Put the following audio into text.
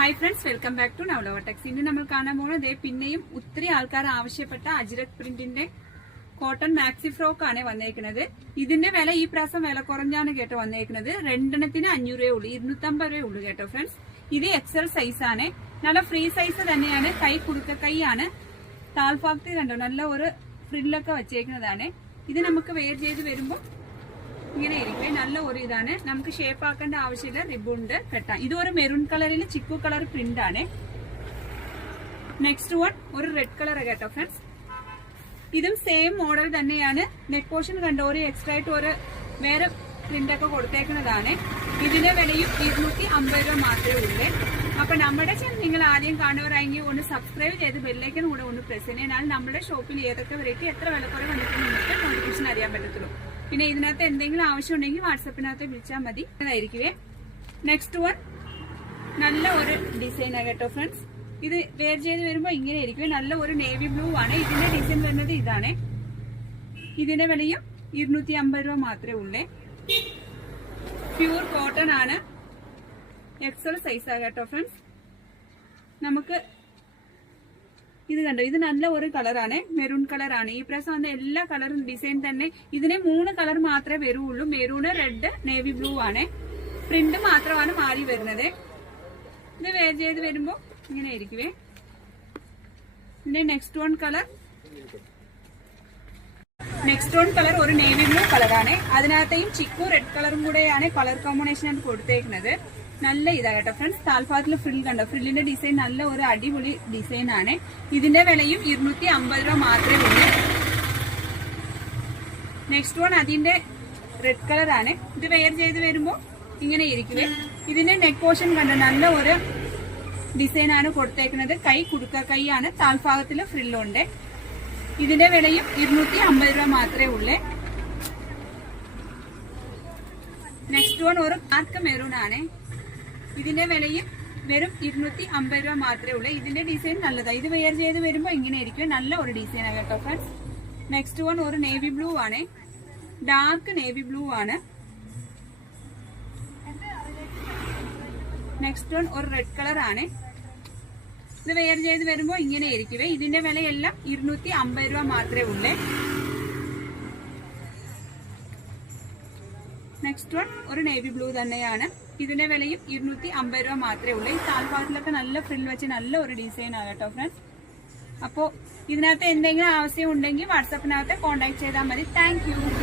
Hi friends, welcome back to നവ്ലവ techs. ഇന്ന് നമ്മൾ കാണാൻ പോകുന്നത് പിന്നെയും ഒത്തിരി ആൾക്കാർ ആവശ്യപ്പെട്ട അജ്രക് പ്രിന്റിന്റെ കോട്ടൺ മാക്സി ഫ്രോക്ക് ആണ് വന്നേക്കുന്നത്. ഇതിന്റെ വില ഈ പ്രാവശ്യം വില കുറഞ്ഞാണ് കേട്ടോ വന്നേക്കുന്നത്. രണ്ടെണ്ണത്തിന് 500 രൂപയേ ഉള്ളൂ, 250 രൂപയേ ഉള്ളൂ കേട്ടോ ഫ്രണ്ട്സ്. ഇത് എക്സൽ സൈസ് ആണ്, നല്ല ഫ്രീ സൈസ് തന്നെയാണ്. കൈ കുടുക്ക കൈയാണ്. താൽഭാഗത്ത് കണ്ടോ നല്ല ഒരു ഫ്രില്ലൊക്കെ വെച്ചേക്കുന്നതാണ്. ഇത് നമുക്ക് വെയർ ചെയ്ത് വരുമ്പോൾ ഇങ്ങനെ ഇരിക്കും. നല്ല ഒരു ഇതാണ്, നമുക്ക് ഷേപ്പ് ആക്കേണ്ട ആവശ്യമില്ല. റിബുണ്ട് കെട്ടാം. ഇത് ഒരു മെറൂൺ കളറിൽ ചിക്കു കളർ പ്രിന്റ് ആണ്. നെക്സ്റ്റ് വൺ ഒരു റെഡ് കളർ കേട്ടോ ഫ്രണ്ട്സ്. ഇതും സെയിം മോഡൽ തന്നെയാണ്. നെക്ക് പോർഷൻ കണ്ടോ ഒരു എക്സ്ട്രാ ആയിട്ട് ഒരു വേറെ പ്രിന്റ് ഒക്കെ കൊടുത്തേക്കുന്നതാണ്. ഇതിന്റെ വിലയും 250 രൂപ മാത്രമേ ഉള്ളൂ. അപ്പൊ നമ്മുടെ ചാനൽ നിങ്ങൾ ആദ്യം കാണുന്നവരായെങ്കിൽ ഒന്ന് സബ്സ്ക്രൈബ് ചെയ്ത് ബെല്ലൈക്കൻ കൂടെ ഒന്ന് പ്രസ് ചെയ്യണം. നമ്മുടെ ഷോപ്പിൽ ഏതൊക്കെ വെറൈറ്റി എത്ര വിലക്കുറവ് വന്നിട്ട് നിങ്ങൾക്ക് നോട്ടിഫിക്കേഷൻ അറിയാൻ പറ്റത്തുള്ളൂ. പിന്നെ ഇതിനകത്ത് എന്തെങ്കിലും ആവശ്യം ഉണ്ടെങ്കിൽ വാട്സപ്പിനകത്ത് വിളിച്ചാൽ മതി. ഇതായിരിക്കുവേ. നെക്സ്റ്റ് വൺ നല്ല ഒരു ഡിസൈനാണ് കേട്ടോ ഫ്രണ്ട്സ്. ഇത് വെയർ ചെയ്ത് വരുമ്പോൾ ഇങ്ങനെ ഇരിക്കും. നല്ല ഒരു നേവി ബ്ലൂ ആണ്. ഇതിന്റെ ഡിസൈൻ വരുന്നത് ഇതാണ്. ഇതിന്റെ വിലയും 250 രൂപ മാത്രമേ ഉള്ളേ. പ്യൂർ കോട്ടൺ ആണ്. എക്സൽ സൈസാ കേട്ടോ ഫ്രണ്ട്സ്. നമുക്ക് ഇത് കണ്ടോ, ഇത് നല്ല ഒരു കളറാണ്, മെറൂൺ കളറാണ്. ഈ പ്രാവശ്യം വന്ന എല്ലാ കളറും ഡിസൈൻ തന്നെ. ഇതിന് 3 കളർ മാത്രമേ വരുള്ളൂ. മെറൂണ്, റെഡ്, നേവി ബ്ലൂ ആണ്. പ്രിന്റ് മാത്രമാണ് മാറി വരുന്നത്. ഇത് വെയർ ചെയ്ത് വരുമ്പോ ഇങ്ങനെ ആയിരിക്കുവേ. പിന്നെ നെക്സ്റ്റ് വൺ കളർ ഒരു നേവി ബ്ലൂ കളറാണ്. അതിനകത്തെയും ചിക്കു റെഡ് കളറും കൂടെയാണ് കളർ കോമ്പിനേഷൻ ആണ് കൊടുത്തേക്കുന്നത്. നല്ല ഇതാ കേട്ടോ ഫ്രണ്ട്സ്. താൽഭാഗത്തിൽ ഫ്രിൽ കണ്ടോ, ഫ്രില്ലിന്റെ ഡിസൈൻ നല്ല ഒരു അടിപൊളി ഡിസൈൻ ആണ്. ഇതിന്റെ വിലയും 250 രൂപ മാത്രമേ ഉള്ളൂ. നെക്സ്റ്റ് വൺ അതിന്റെ റെഡ് കളർ ആണ്. ഇത് വെയർ ചെയ്ത് വരുമ്പോ ഇങ്ങനെ ഇരിക്കുവേ. ഇതിന്റെ നെക്ക് പോർഷൻ കണ്ടോ നല്ല ഒരു ഡിസൈൻ ആണ് കൊടുത്തേക്കുന്നത്. കൈ കുടുക്ക കൈയാണ്. താൽഭാഗത്തിൽ ഫ്രില്ലുണ്ട്. ഇതിന്റെ വിലയും 250 രൂപ മാത്രമേ ഉള്ളൂ. നെക്സ്റ്റ് വൺ ഒരു ഡാർക്ക് മെറൂൺ ആണ്. ഇതിന്റെ വിലയും വെറും 250 രൂപ മാത്രമേ ഉള്ളൂ. ഇതിന്റെ ഡിസൈൻ നല്ലതാണ്. ഇത് വെയർ ചെയ്ത് വരുമ്പോൾ ഇങ്ങനെ ആയിരിക്കും. നല്ല ഒരു ഡിസൈൻ ആണ് കേട്ടോ ഫ്രണ്ട്സ്. നെക്സ്റ്റ് വൺ ഒരു നേവി ബ്ലൂ ആണ്. ഡാർക്ക് നേവി ബ്ലൂ ആണ്. നെക്സ്റ്റ് വൺ ഒരു റെഡ് കളർ ആണ്. ഇത് വെയർ ചെയ്ത് വരുമ്പോൾ ഇങ്ങനെ ആയിരിക്കുവേ. ഇതിന്റെ വിലയെല്ലാം 250 രൂപ മാത്രമേ ഉള്ളൂ. നെക്സ്റ്റ് വൺ ഒരു നേവി ബ്ലൂ തന്നെയാണ്. ഇതിന്റെ വിലയും 250 രൂപ മാത്രമേ ഉള്ളൂ. ഈ താൽഭാഗത്തിലൊക്കെ നല്ല ഫ്രിൽ വെച്ച് നല്ല ഒരു ഡിസൈൻ ആണ് കേട്ടോ ഫ്രണ്ട്സ്. അപ്പോൾ ഇതിനകത്ത് എന്തെങ്കിലും ആവശ്യം ഉണ്ടെങ്കിൽ വാട്സാപ്പിനകത്ത് കോൺടാക്ട് ചെയ്താൽ മതി. Thank you.